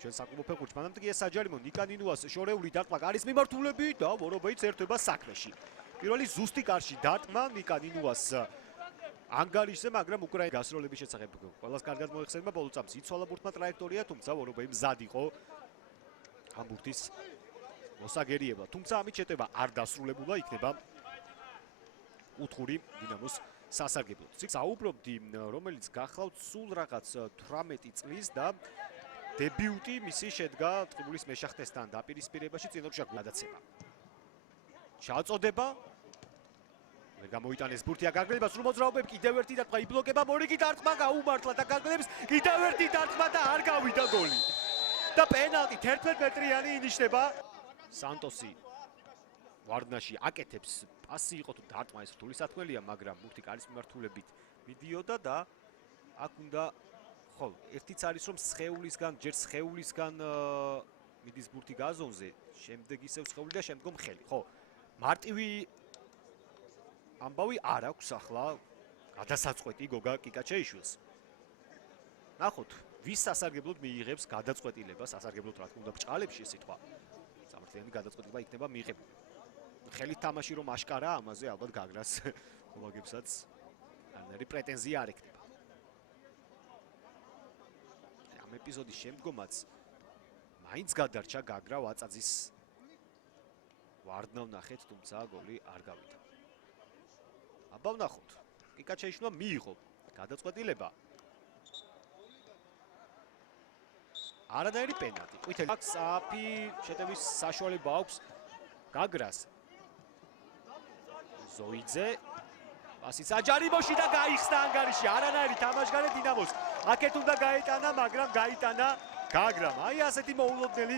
ჩვენ საკლუბო ფეხბურთში მანამდე კი ეს საჯარიმო ნიკანინუას შორეული დარტყმა გარის მიმართულებით და ვორობეიც ერთვება საქმეში. პირველი ზუსტი კარში დარტყმა ნიკანინუას ანგარიშზე, მაგრამ უკრაინის გასროლების შესახებ ყველას კარგად მოიხსენება, ბოლო წამს იცვალა ბურთმა ტრაექტორია, თუმცა ვორობეი მზად იყო ამ ბურთის მოსაგერიებლად. თუმცა ამით შეტევა არ დასრულებულა, იქნება უთხური დინამოს სასარგებლოდ. იქ საუბრობდი, რომელიც გახლავთ სულ რაღაც 18 წლის და დებიუტი მისი შედგა ტყიბულის მეშახტესთან დაპირისპირებაში წინორშა გადაცემა. ჩაწოდება ვერ გამოიტანეს ბურთი აგარგლება, სრულ მოძრაობები კიდევ ერთი დარტყმა იბლოკება, მორიგი დარტყმა გაუმართლა და გაგლებს კიდევ ერთი დარტყმა და არ გავიდა გოლი. და პენალტი 11 მეტრიანი ინიშნება. სანტოსი ვარდნაში აკეთებს პასი იყო თუ დარტყმა ეს რთული სათქმელია, მაგრამ ბურთი კარის მიმართულებით მიდიოდა და აქ უნდა ხო, ერთიც არის რომ ჯერ სხეულისგან მიდის ბურთი გაზონზე, შემდეგ ისევ სხეული და შემდგომ ხელი. ხო, მარტივი ამბავი არ აქვს ახლა გადასაწყვეტი გოგა კიკაჩეიშვილს. ნახოთ, ვის სასარგებლოდ მიიღებს გადაწყვეტილებას, სასარგებლოდ რა თქმა უნდა ბჭყალებში ეს სიტყვა. სამართლიანი გადაწყვეტილება იქნება მიიღებული. ხელით თამაში რომ აშკარაა ამაზე, ალბათ გაგრას მოგებსაც არანაირი პრეტენზია არ ექნება. ამ ეპიზოდის შემდგომაც მაინც გადარჩა გაგრა ვაწაძის ვარდნა ვნახეთ, თუმცა გოლი არ გავიდა. აბა ვნახოთ. კიკაჩეიშვილმა მიიღო გადაწყვეტილება. არანაირი პენალტი. ყვითელი საფი შეტევის საშუალება აქვს გაგრას. ზოიძე პასი საჯარიმოში და გაიხსნა ანგარიში. არანაირი თამაშგარე დინამოს. აქეთ უნდა გაეტანა, მაგრამ გაიტანა გაგრამ. აი ასეთი მოულოდნელი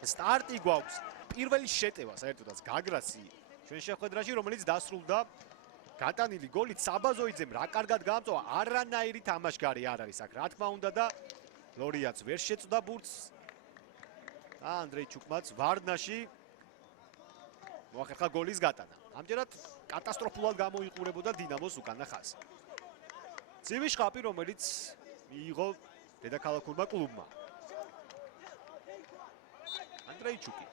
სტარტი გვაქვს. პირველი შეტევა საერთოდაც გაგრასი ჩვენ შეხვედრაში, რომელიც დასრულდა გატანილი გოლით. საბაზოიძემ რა კარგად გაამწვა, არანაირი თამაშგარი არ არის აქ, რა თქმა უნდა და ლორიაც ვერ შეწვდა ბურთს. ანდრეიჩუკმაც ვარდნაში მოახერხა გოლის გატანა. ამჯერად კატასტროფულად გამოიყურებოდა დინამოს უკანა ხაზი. ცივი შხაპი, რომელიც მიიღო დედაქალაქურმა კლუბმა. ანდრეიჩუკი.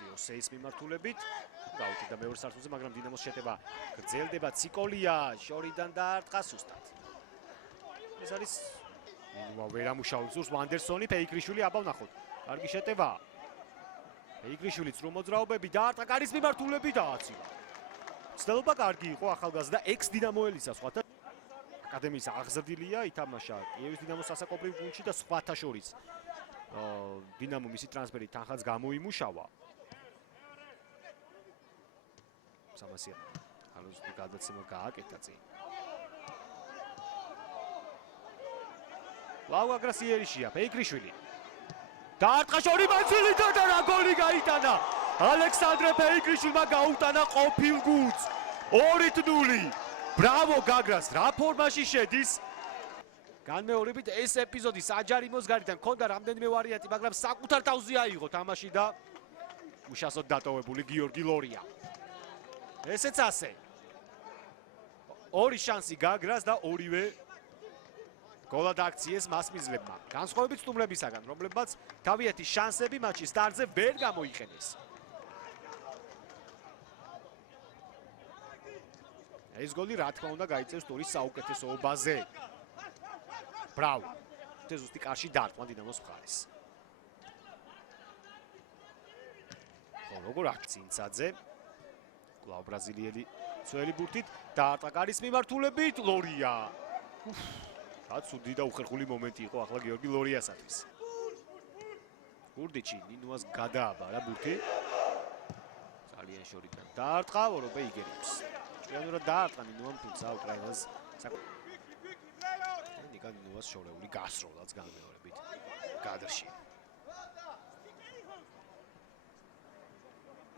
ოსეის მიმართულებით გაუჭირდა მეორე სართულზე, მაგრამ დინამოს შეტევა გრძელდება. ციკოლია შორიდან დაარტყა სუსტად. ეს არის ნინუა ვერ ამუშავებს ზურს ვანდერსონი, ფეიქრიშვილი, აბა ვნახოთ. კარგი შეტევა. ფეიქრიშვილი წრუ მოძრაობები დაარტყა კარის მიმართულებით დააცილა. ცდილობა კარგი იყო ახალგაზრდა ექს-დინამოელისა, სხვათა აკადემიის აღზრდილია, ითამაშა კიევის დინამოს სასაკობრივ გუნდში და სხვათა შორის დინამო მისი ტრანსფერით თანხაც გამოიმუშავა. სამასია ალოზი გადაცემა გააკეთა წინ. ლავ აგრესიერიშია ფეიქრიშვილი. დაარტყა შორი მანძილი და რა გოლი გაიტანა. ალექსანდრე ფეიქრიშვილმა გაუტანა ყოფილ გუნდს 2-0. ბრავო გაგრას, რა ფორმაში შედის. განმეორებით ეს ეპიზოდი საჯარიმოს გარიდან ქონდა რამდენიმე ვარიანტი, მაგრამ საკუთარ თავზე აიღო თამაში და უშასოდ დატოვებული გიორგი ლორია. ესეც ასე. ორი შანსი გაგრას და ორივე გოლად აქციეს მასმიზლებმა. განსხვავებით სტუმრებისაგან, რომლებმაც თავიანთი შანსები მატჩის სტარტზე ვერ გამოიყენეს. ეს გოლი რა თქმა უნდა გაიწევს ტურის საუკეთესოობაზე. ბრავო. ზუსტი კარში დარტყმა დინამოს მხარეს. ხო, როგორ აქ წინცაძე. კვლავ ბრაზილიელი ძველი ბურთით დაარტყა კარის მიმართულებით ლორია. რაც უდიდი და უხერხული მომენტი იყო ახლა გიორგი ლორიასათვის. გურდიჩი ნინუას გადააბარა ბურთი. ძალიან შორიდან დაარტყა, ვორობე იგერებს. ჭკვიანურად დაარტყა ნინუამ, თუმცა უკრაინას ნინუას შორეული გასროლაც განმეორებით კადრში.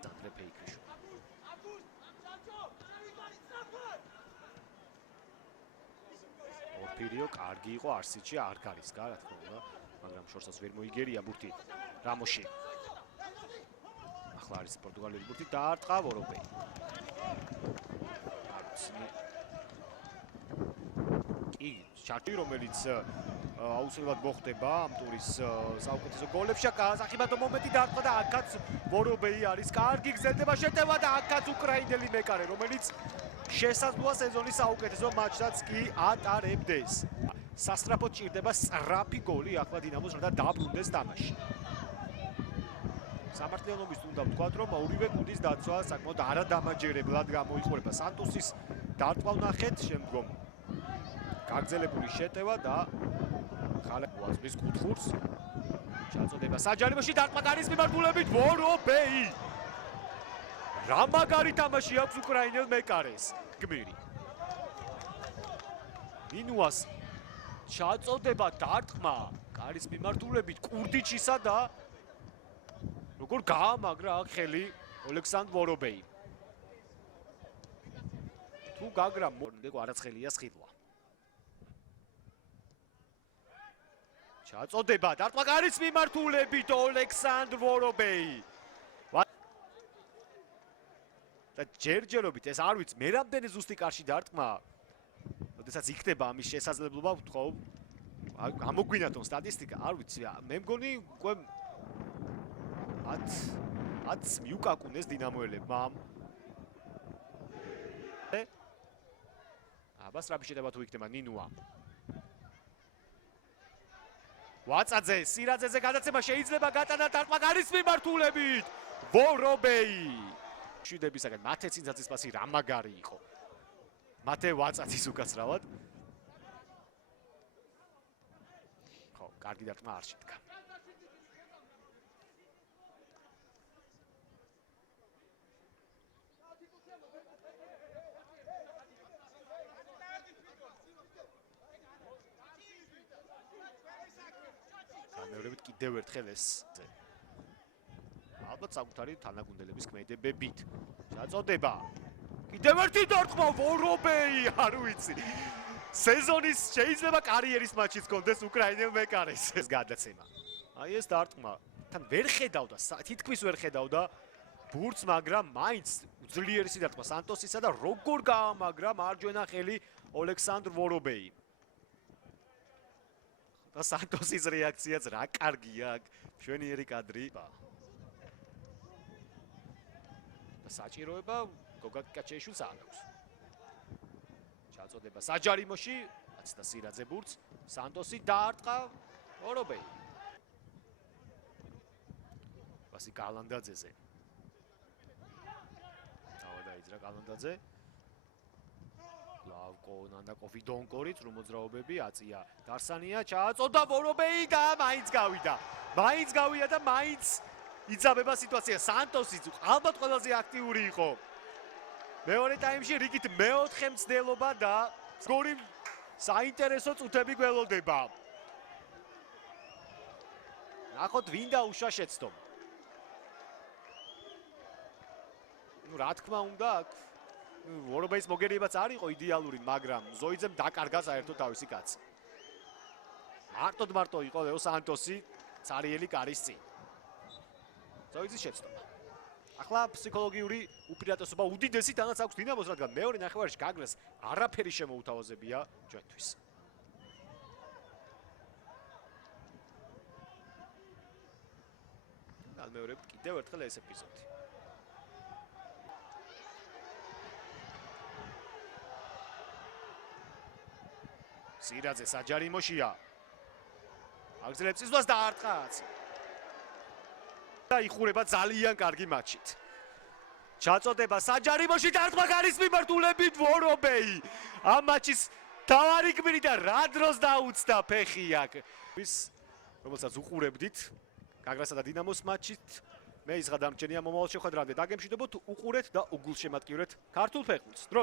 ანდრე ფეიქრიშვილი. ორფირიო კარგი იყო არსიჩი არ გარისკა, რა თქმა უნდა, მაგრამ შორსაც ვერ მოიგერია ბურთი რამოში. ახლა არის პორტუგალიური ბურთი დაარტყა ვორობეი. კი, ჩარტი რომელიც აუცილებლად მოხდება ამ ტურის საუკეთესო გოლებში. საკითხებადო მომენტი დაარტყა და აქაც ვორობეი არის. კარგი გრძელდება შეტევა და აქაც უკრაინელი მეკარე, რომელიც შესაძლოა სეზონის საუკეთესო მატჩსაც კი ატარებდეს. სასწრაფოდ ჭირდება სწრაფი გოლი ახლა დინამოს რა დაბრუნდეს თამაში. სამართლიანობის უნდა ვთქვათ, რომ ორივე გუნდის დაცვა საკმაოდ არადამაჯერებლად გამოიყურება. სანტოსის დარტყმა ვნახეთ, შემდგომ გაგრძელებული შეტევა და ხალხის კუთხურს ჩაწოდება საჯარიმოში დარტყმა გარის მიმართულებით ვორობეი. რა მაგარი თამაში აქვს უკრაინელ მეკარეს. გმირი. ნინუას ჩაწოდება დარტყმა გარის მიმართულებით კურდიჩისა და როგორ გაამაგრა აქ ხელი ოლექსანდრ ვორობეი. თუ გაგრა მორნდეკო არაცხელია სხილვა. ჩაწოდება დარტყმა გარის მიმართულებით ოლექსანდრ ვორობეი. და ჯერჯერობით ეს არ ვიცი, მე რამდენი ზუსტი კარში დარტყმა, როდესაც იქნება ამის შესაძლებლობა, ვთქვა, ამოგვინათონ სტატისტიკა, არ ვიცი, მე მგონი უკვე 10 მიუკაკუნეს დინამოელებმა. აბა სწრაფი შეტევა თუ იქნება ნინუა. ვაწაძე სირაძეზე გადაცემა შეიძლება გატანა დარტყმა გარის მიმართულებით ვორობეი. შვიდებისაგან მათე წინძაძის პასი რა მაგარი იყო. მათე ვაწაძის უკაცრავად. ხო, კარგი დარტყმა არ შედგა. გამეორებით კიდევ ერთხელ ეს ალბათ საკუთარი თანაგუნდელების ქმედებებით. ჩაწოდება. კიდევ ერთი დარტყმა ვორობეი, არ ვიცი. სეზონის შეიძლება კარიერის მატჩიც გქონდეს უკრაინელ მეკარეს. ეს გადაცემა. აი ეს დარტყმა თან ვერ ხედავდა, თითქმის ვერ ხედავდა ბურთს, მაგრამ მაინც უძლიერესი დარტყმა სანტოსისა და როგორ გაამაგრა მარჯვენა ხელი ოლექსანდრ ვორობეი. და სანტოსის რეაქციაც რა კარგია, მშვენიერი კადრი. და საჭიროება გოგა კაჩეიშვილს არ აქვს. ჩაწოდება საჯარიმოში, აცდა სირაძე ბურთს, სანტოსი დაარტყა ვორობეი. ვასი გალანდაძეზე. დავადაიძრა გალანდაძე. ლავკო ნანდაკოვი დონკორიც რომელძრაობები აწია დარსანია ჩააწოდა ვორობეი და მაინც გავიდა და მაინც იწაბება სიტუაცია. სანტოსიც ალბათ ყველაზე აქტიური იყო მეორე ტაიმში, რიგით მეოთხე მცდელობა და გოლი საინტერესო წუთები გველოდება. ნახოთ ვინ დაუშვა შეცდომა. ნუ რა თქმა უნდა აქ ვორობეის მოგერიებაც არ იყო იდეალური, მაგრამ ზოიძემ დაკარგა საერთოდ თავისი კაცი. მარტო იყო ლეო სანტოსი ცარიელი კარის წინ. ზოიძის შეცდომა. ახლა ფსიქოლოგიური უპირატესობა უდიდესი თანაც აქვს დინამოს, რადგან მეორე ნახევარში გაგრას არაფერი შემოუთავაზებია ჩვენთვის. გამეორებთ კიდევ ერთხელ ეს ეპიზოდი. სირაძე საჯარიმოშია. აგზელებს იზვას დაარტყაც. და იხურება ძალიან კარგი მატჩით. ჩაწოდება საჯარიმოში დარტყმა გარის მიმართულებით ვორობეი. ამ მატჩის თავარი გმირი და რა დროს დაუცდა ფეხი აქ. რომელსაც უყურებდით გაგრასა და დინამოს მატჩით. მე ის გადამრჩენია მომავალ შეხვედრამდე დაგემშვიდობოთ, უყურეთ და უგულშემატკივრეთ ქართულ ფეხბურთს.